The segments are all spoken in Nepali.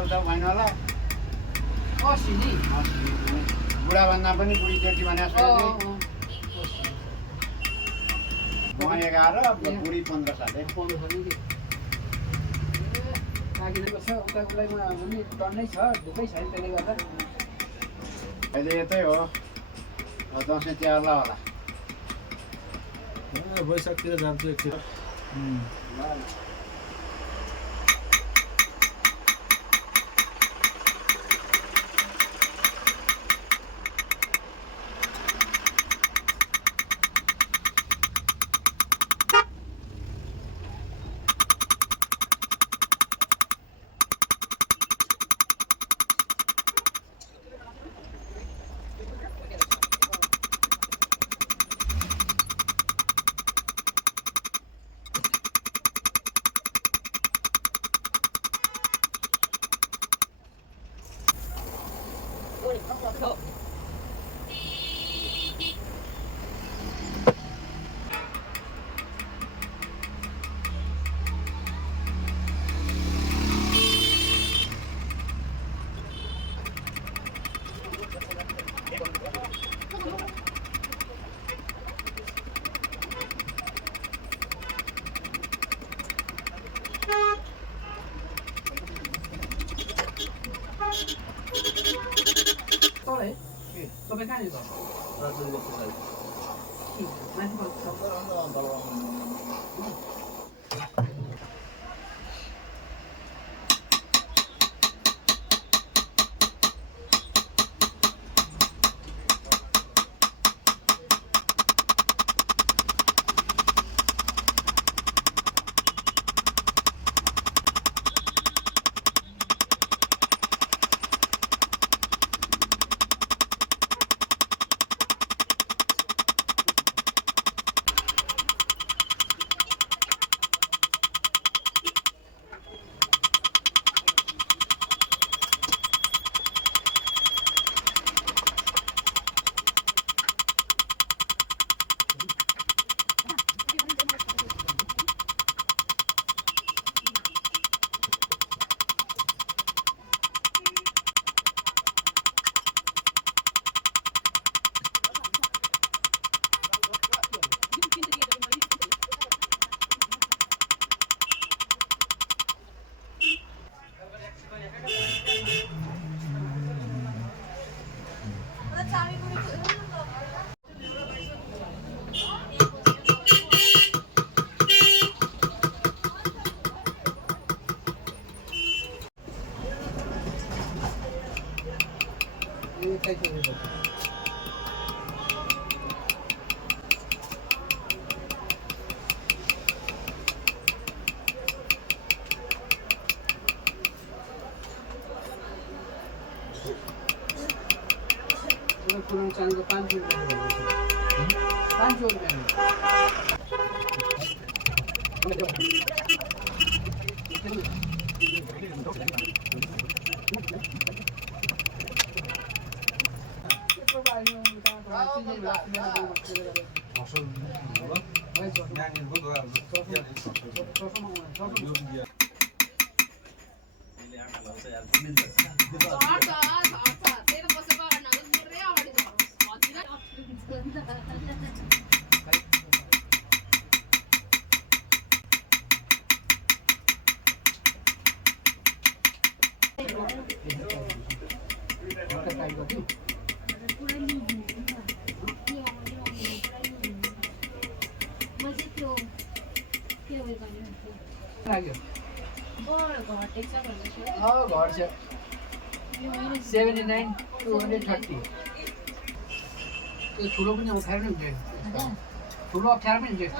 सौदा भएन होला 80 नि बुढा भन्दा पनि बुढी केटी भने जस्तो म 11 बुढी 15 साले छ उताको लागि पनि टन्नै छ दुबै छ त्यसले गर्दा अहिले यतै हो दसैँ तिहारलाई होला वैशाखतिर जान्छु एकछिन तपाईँ कहाँ जान्छ माथि पुरानो चाँदीको 500 लाग्यो घर छ 79 230 त्यो ठुलो पनि अप्ठ्यारो नै हुन्छ ठुलो अप्ठ्यारो पनि हुन्छ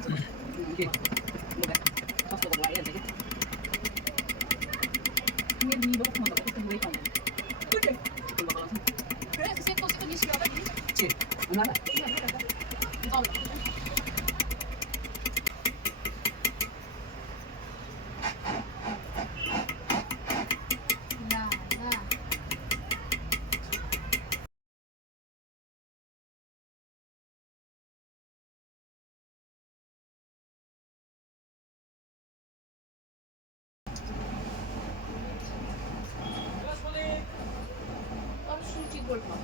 के कस्तो गर्नु आइहाल्छ कि के उनीहरूलाई Tam sushi golf.